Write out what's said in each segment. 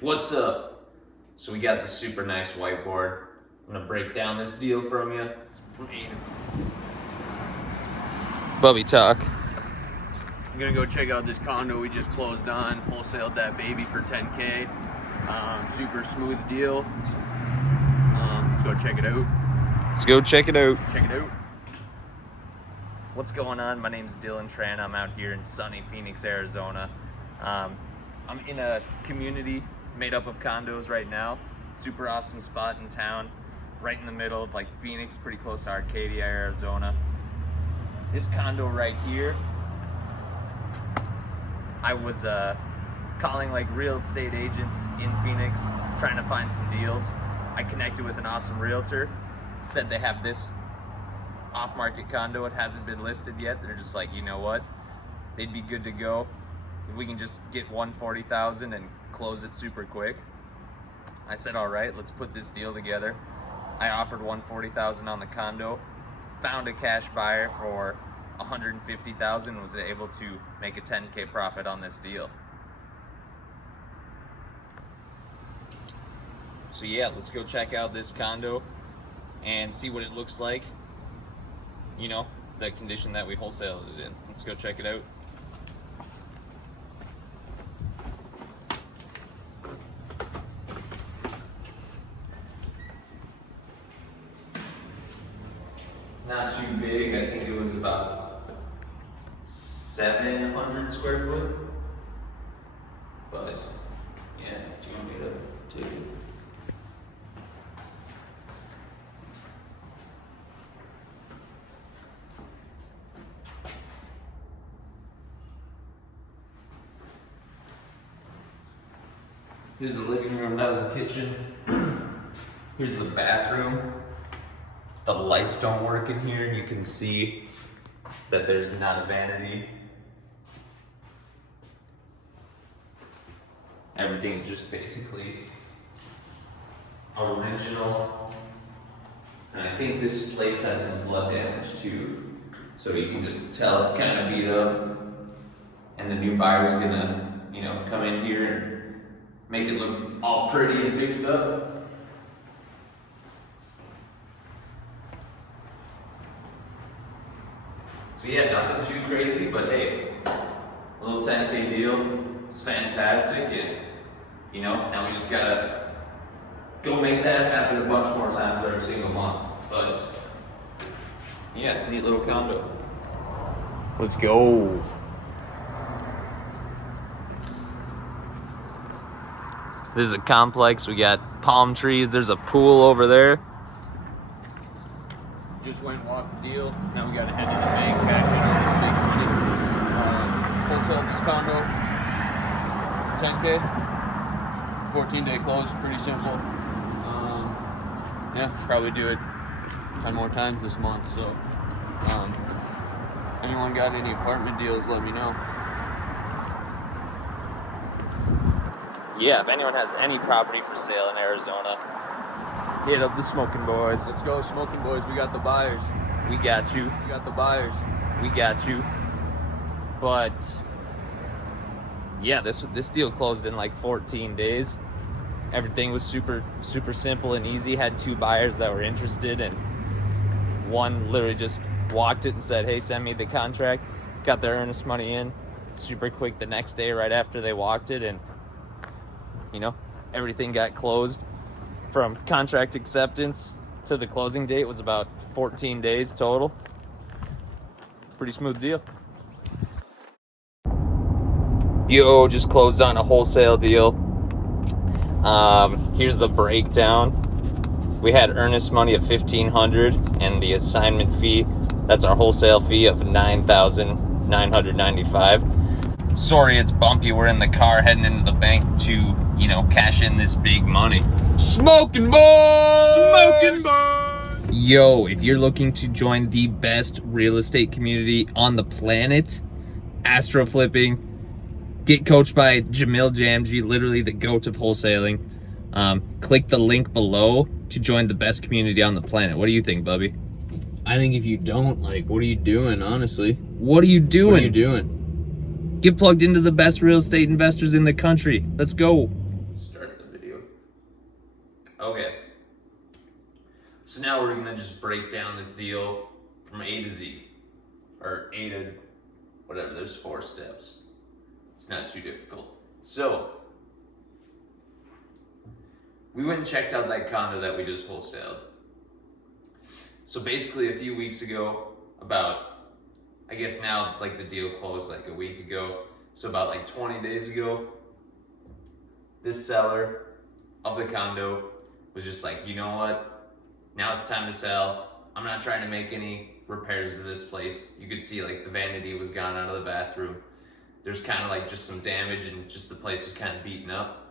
What's up? So we got the super nice whiteboard. I'm gonna break down this deal from you. Bubby talk. I'm gonna go check out this condo we just closed on. Wholesaled that baby for 10K. Super smooth deal. Let's go check it out. Let's go check it out. Check it out. What's going on? My name's Trana. I'm out here in sunny Phoenix, Arizona. I'm in a community made up of condos right now. Super awesome spot in town, right in the middle of like Phoenix, pretty close to Arcadia, Arizona. This condo right here, I was calling like real estate agents in Phoenix, trying to find some deals. I connected with an awesome realtor, said they have this off-market condo. It hasn't been listed yet. They're just like, you know what? They'd be good to go. If we can just get $140,000 and close it super quick. I said, all right, let's put this deal together. I offered $140,000 on the condo, found a cash buyer for $150,000, and was able to make a 10K profit on this deal. So yeah, let's go check out this condo and see what it looks like. You know, the condition that we wholesaled it in. Let's go check it out. Not too big. I think it was about 700 square foot. But yeah, do you want me to take it? Here's the living room, that was the kitchen. Here's the bathroom. The lights don't work in here. You can see that there's not a vanity. Everything's just basically original. And I think this place has some flood damage too. So you can just tell it's kind of beat up. And the new buyer's gonna, you know, come in here and make it look all pretty and fixed up. So yeah, nothing too crazy, but hey, a little 10K deal. It's fantastic, and you know, now we just gotta go make that happen a bunch more times every single month. But yeah, neat little condo. Let's go. This is a complex. We got palm trees. There's a pool over there. Just went and walked the deal. Now we gotta head to the bank, cash in all this big money. Wholesale this condo, 10K, 14-day close, pretty simple. Yeah, probably do it 10 more times this month. So, anyone got any apartment deals? Let me know. Yeah, if anyone has any property for sale in Arizona, hit up the Smoking Boys. Let's go, Smoking Boys. We got the buyers. We got you. We got the buyers. We got you. But yeah, this deal closed in like 14 days. Everything was super simple and easy. Had two buyers that were interested, and one literally just walked it and said, hey, send me the contract. Got their earnest money in super quick the next day right after they walked it, and you know, everything got closed. From contract acceptance to the closing date was about 14 days total. Pretty smooth deal. Yo, just closed on a wholesale deal. Here's the breakdown. We had earnest money of $1,500 and the assignment fee, that's our wholesale fee of $9,995. Sorry, it's bumpy. We're in the car heading into the bank to, you know, cash in this big money. Smoking Boys! Smoking Boys! Yo, if you're looking to join the best real estate community on the planet, Astro Flipping, get coached by Jamil Jamji, literally the GOAT of wholesaling. Click the link below to join the best community on the planet. What do you think, Bubby? I think if you don't, like, what are you doing, honestly? What are you doing? What are you doing? Get plugged into the best real estate investors in the country. Let's go. Start Okay. So now we're gonna just break down this deal from A to Z. Or A to whatever, there's 4 steps. It's not too difficult. So, we went and checked out that condo that we just wholesaled. So basically a few weeks ago, I guess now like the deal closed like a week ago. So about like 20 days ago, this seller of the condo was just like, you know what? Now it's time to sell. I'm not trying to make any repairs to this place. You could see like the vanity was gone out of the bathroom. There's kind of like just some damage and just the place was kind of beaten up.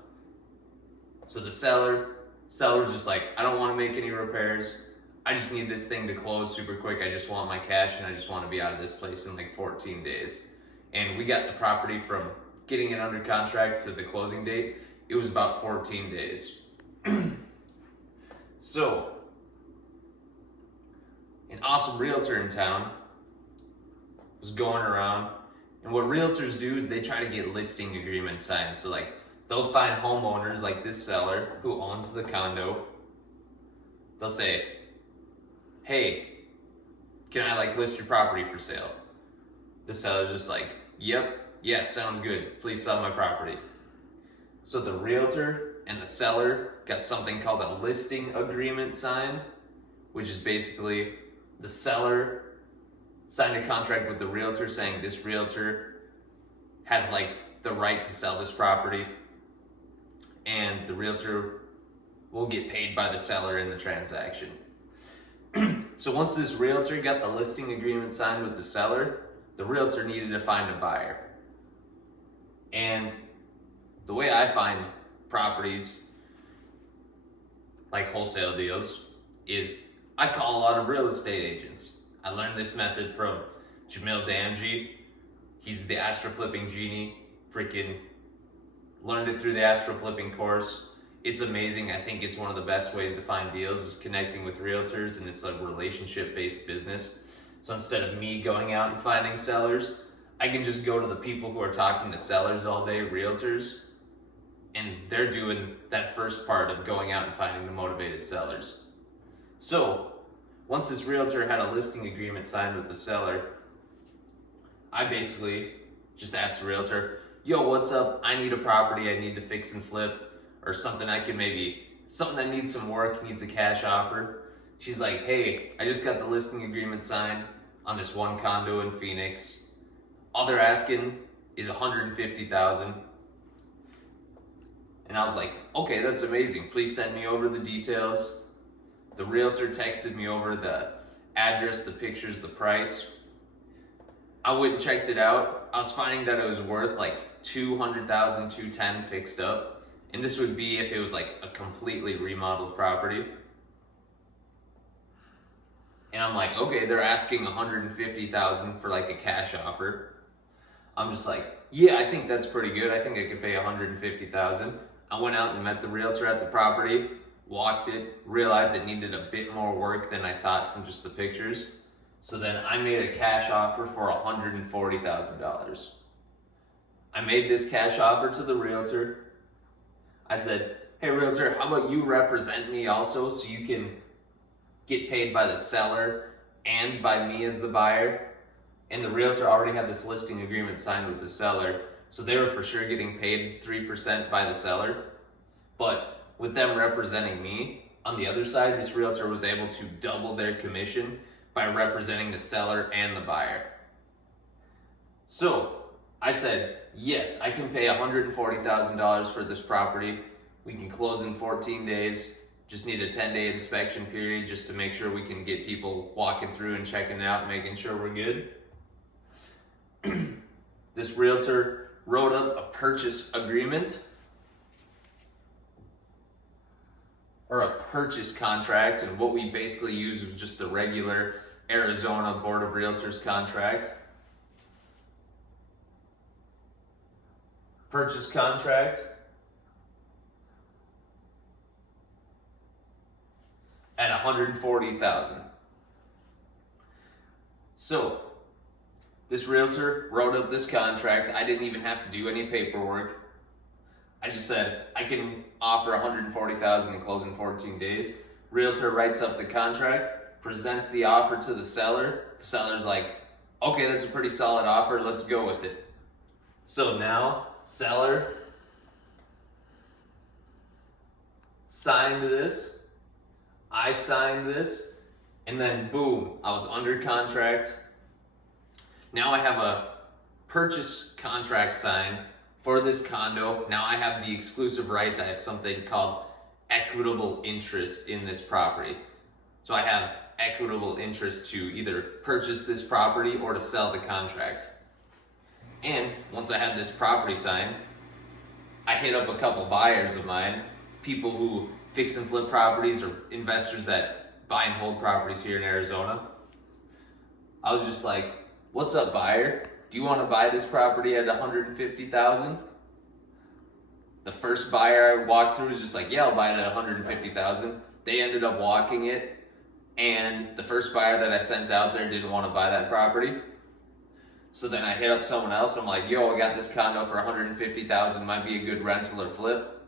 So the seller's just like, I don't want to make any repairs. I just need this thing to close super quick. I just want my cash and I just want to be out of this place in like 14 days. And we got the property from getting it under contract to the closing date. It was about 14 days. So, an awesome realtor in town was going around, and what realtors do is they try to get listing agreements signed. So like, they'll find homeowners like this seller who owns the condo. They'll say, hey, can I like list your property for sale? The seller's just like, yep, yeah, sounds good. Please sell my property. So the realtor and the seller got something called a listing agreement signed, which is basically the seller signed a contract with the realtor saying this realtor has like the right to sell this property, and the realtor will get paid by the seller in the transaction. So once this realtor got the listing agreement signed with the seller, the realtor needed to find a buyer. And the way I find properties, like wholesale deals, is I call a lot of real estate agents. I learned this method from Jamil Damji. He's the Astro Flipping Genie. Freaking learned it through the Astro Flipping course. It's amazing. I think it's one of the best ways to find deals is connecting with realtors, and it's a relationship-based business. So instead of me going out and finding sellers, I can just go to the people who are talking to sellers all day, realtors, and they're doing that first part of going out and finding the motivated sellers. So once this realtor had a listing agreement signed with the seller, I basically just asked the realtor, yo, what's up? I need a property I need to fix and flip, or something something that needs some work, needs a cash offer. She's like, hey, I just got the listing agreement signed on this one condo in Phoenix. All they're asking is $150,000. And I was like, okay, that's amazing. Please send me over the details. The realtor texted me over the address, the pictures, the price. I went and checked it out. I was finding that it was worth like $200,000, $210,000 fixed up. And this would be if it was like a completely remodeled property. And I'm like, okay, they're asking $150,000 for like a cash offer. I'm just like, yeah, I think that's pretty good. I think I could pay $150,000. I went out and met the realtor at the property, walked it, realized it needed a bit more work than I thought from just the pictures. So then I made a cash offer for $140,000. I made this cash offer to the realtor. I said, hey realtor, how about you represent me also so you can get paid by the seller and by me as the buyer? And the realtor already had this listing agreement signed with the seller, so they were for sure getting paid 3% by the seller. But with them representing me, on the other side, this realtor was able to double their commission by representing the seller and the buyer. So I said, yes, I can pay $140,000 for this property. We can close in 14 days. Just need a 10-day inspection period just to make sure we can get people walking through and checking it out, making sure we're good. This realtor wrote up a purchase agreement, or a purchase contract, and what we basically used was just the regular Arizona Board of Realtors contract. Purchase contract at $140,000. So this realtor wrote up this contract. I didn't even have to do any paperwork. I just said I can offer $140,000 and close in 14 days. Realtor writes up the contract, presents the offer to the seller. The seller's like, okay, that's a pretty solid offer, let's go with it. So now, seller signed this, I signed this, and then boom, I was under contract. Now I have a purchase contract signed for this condo. Now I have the exclusive right to have something called equitable interest in this property. So I have equitable interest to either purchase this property or to sell the contract. And once I had this property signed, I hit up a couple buyers of mine, people who fix and flip properties or investors that buy and hold properties here in Arizona. I was just like, what's up, buyer? Do you want to buy this property at $150,000? The first buyer I walked through was just like, yeah, I'll buy it at $150,000. They ended up walking it, and the first buyer that I sent out there didn't want to buy that property. So then I hit up someone else. I'm like, yo, I got this condo for $150,000. Might be a good rental or flip.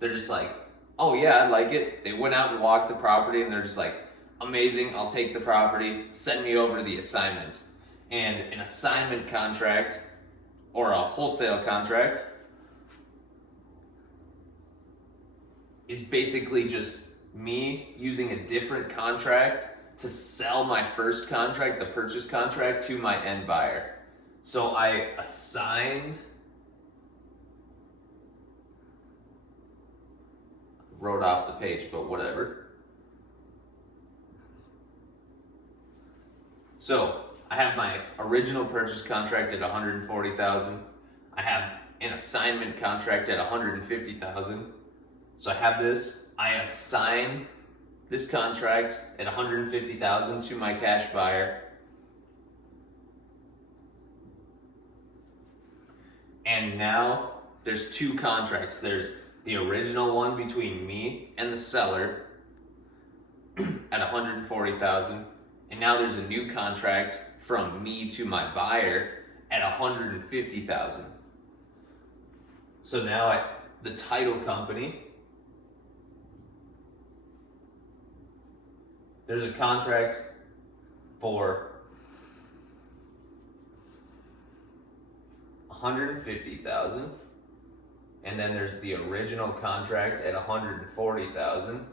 They're just like, oh yeah, I like it. They went out and walked the property, and they're just like, amazing, I'll take the property. Send me over the assignment. And an assignment contract or a wholesale contract is basically just me using a different contract to sell my first contract, the purchase contract, to my end buyer. So I assigned, wrote off the page, but whatever. So I have my original purchase contract at $140,000. I have an assignment contract at $150,000. So I have this. I assign this contract at $150,000 to my cash buyer. And now there's two contracts. There's the original one between me and the seller at $140,000. And now there's a new contract from me to my buyer at $150,000. So now at the title company, there's a contract for $150,000, and then there's the original contract at $140,000.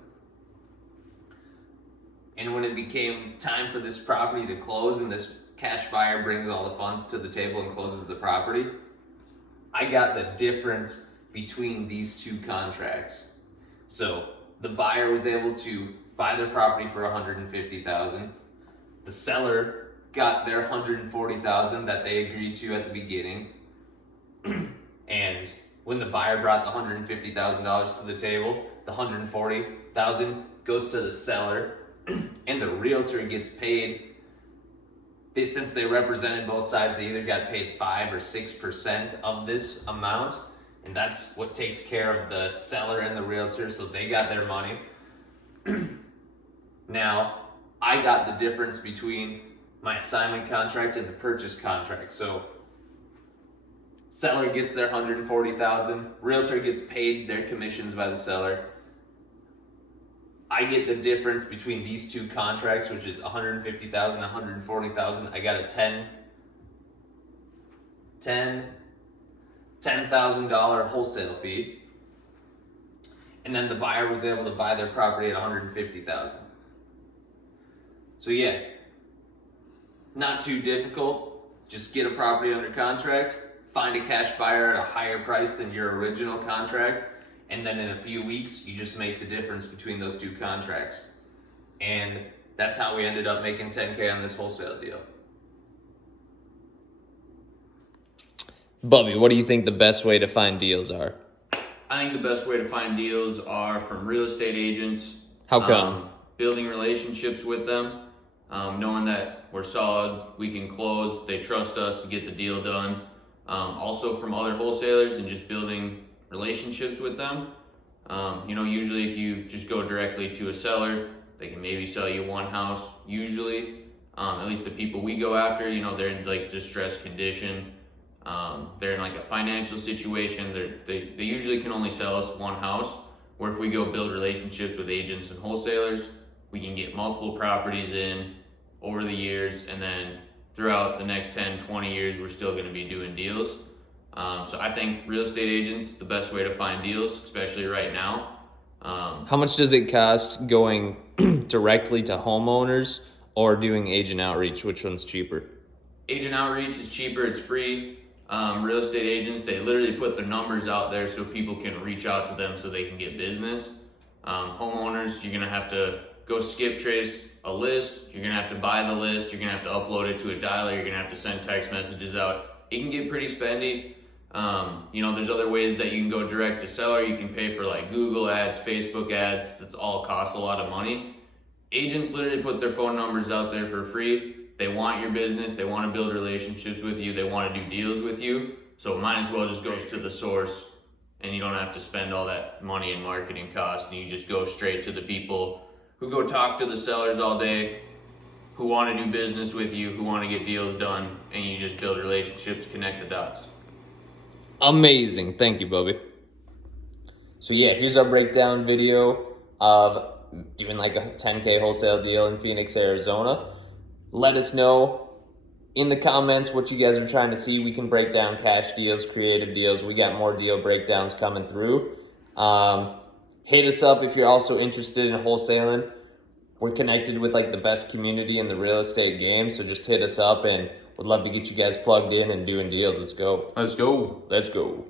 And when it became time for this property to close and this cash buyer brings all the funds to the table and closes the property, I got the difference between these two contracts. So the buyer was able to buy their property for $150,000. The seller got their $140,000 that they agreed to at the beginning. And when the buyer brought the $150,000 to the table, the $140,000 goes to the seller, and the realtor gets paid. Since they represented both sides, they either got paid 5 or 6% of this amount, and that's what takes care of the seller and the realtor, so they got their money. Now, I got the difference between my assignment contract and the purchase contract. So, seller gets their $140,000, realtor gets paid their commissions by the seller. I get the difference between these two contracts, which is $150,000, $140,000. I got a $10,000 wholesale fee. And then the buyer was able to buy their property at $150,000. So yeah, not too difficult. Just get a property under contract, find a cash buyer at a higher price than your original contract, and then in a few weeks, you just make the difference between those two contracts. And that's how we ended up making 10K on this wholesale deal. Bubby, what do you think the best way to find deals are? I think the best way to find deals are from real estate agents. How come? Building relationships with them, knowing that we're solid, we can close, they trust us to get the deal done. Also from other wholesalers and just building relationships with them. Usually if you just go directly to a seller, they can maybe sell you one house. Usually, at least the people we go after, they're in like distressed condition. they're in like a financial situation. They usually can only sell us one house, where if we go build relationships with agents and wholesalers, we can get multiple properties in over the years, and then throughout the next 10, 20 years, we're still going to be doing deals. So I think real estate agents, the best way to find deals, especially right now. How much does it cost going directly to homeowners or doing agent outreach? Which one's cheaper? Agent outreach is cheaper, it's free. Real estate agents, they literally put their numbers out there so people can reach out to them so they can get business. Homeowners, you're gonna have to go skip trace a list, you're gonna have to buy the list, you're gonna have to upload it to a dialer, you're gonna have to send text messages out. It can get pretty spendy. There's other ways that you can go direct to seller. You can pay for like Google ads, Facebook ads. That's all costs a lot of money. Agents literally put their phone numbers out there for free. They want your business. They want to build relationships with you. They want to do deals with you. So it might as well just go to the source, and you don't have to spend all that money in marketing costs. And you just go straight to the people who go talk to the sellers all day, who want to do business with you, who want to get deals done, and you just build relationships, connect the dots. Amazing. Thank you, Bobby. So yeah, here's our breakdown video of doing like a 10K wholesale deal in Phoenix, Arizona. Let us know in the comments what you guys are trying to see. We can break down cash deals, creative deals. We got more deal breakdowns coming through. Hit us up if you're also interested in wholesaling. We're connected with like the best community in the real estate game. So just hit us up, and would love to get you guys plugged in and doing deals. Let's go. Let's go. Let's go.